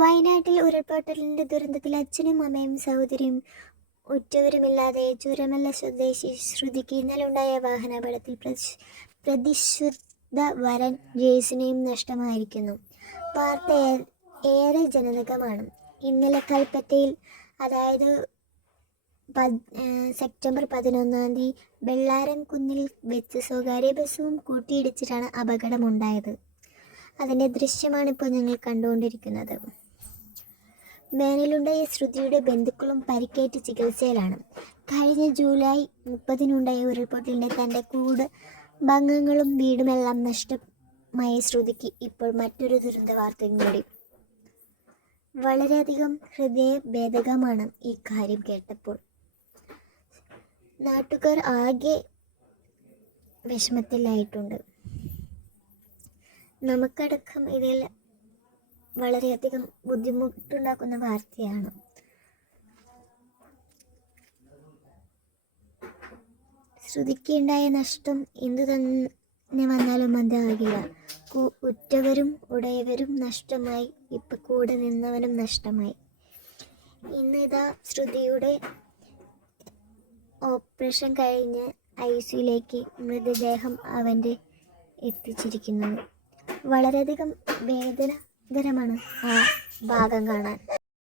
വയനാട്ടിൽ ഉരുൾപൊട്ടലിന്റെ ദുരന്തത്തിൽ അച്ഛനും അമ്മയും സഹോദരിയും ഉറ്റവരുമില്ലാതെ ചൂരമല സ്വദേശി ശ്രുതിക്ക് ഇന്നലെ വാഹനാപകടത്തിൽ പ്രതിശുദ്ധ വരൻ ജെയ്സിനെയും നഷ്ടമായിരിക്കുന്നു. വാർത്ത ഏറെ ജനകമാണ്. ഇന്നലെ കൽപ്പറ്റയിൽ, അതായത് സെപ്റ്റംബർ 11 വെള്ളാരംകുന്നിൽ വെച്ച് സ്വകാര്യ ബസ്സും കൂട്ടിയിടിച്ചിട്ടാണ് അപകടമുണ്ടായത്. അതിൻ്റെ ദൃശ്യമാണ് ഇപ്പോൾ ഞങ്ങൾ കണ്ടുകൊണ്ടിരിക്കുന്നത്. വേനലുണ്ടായ ശ്രുതിയുടെ ബന്ധുക്കളും പരിക്കേറ്റ് ചികിത്സയിലാണ്. കഴിഞ്ഞ ജൂലൈ 30 ഉരുൾപൊട്ടലിൻ്റെ തൻ്റെ കുടുംബാംഗങ്ങളും വീടുമെല്ലാം നഷ്ടമായ ശ്രുതിക്ക് ഇപ്പോൾ മറ്റൊരു ദുരന്ത വാർത്തയും കൂടി. വളരെയധികം ഹൃദയഭേദകമാണ് ഈ കാര്യം കേട്ടപ്പോൾ. നാട്ടുകാർ ആകെ വിഷമത്തിലായിട്ടുണ്ട്. നമുക്കടക്കം ഇതിൽ വളരെയധികം ബുദ്ധിമുട്ടുണ്ടാക്കുന്ന വാർത്തയാണ്. ശ്രുതിക്കുണ്ടായ നഷ്ടം എന്തു തന്നെ വന്നാലും മതിയാകില്ല. ഉറ്റവരും ഉടയവരും നഷ്ടമായി, ഇപ്പം കൂടെ നിന്നവനും നഷ്ടമായി. ഇന്നിതാ ശ്രുതിയുടെ ഓപ്പറേഷൻ കഴിഞ്ഞ് ICUയിലേക്ക് മൃതദേഹം അവൻ്റെ എത്തിച്ചിരിക്കുന്നത്. വളരെയധികം വേദനാകരമാണ് ആ ഭാഗം കാണാൻ.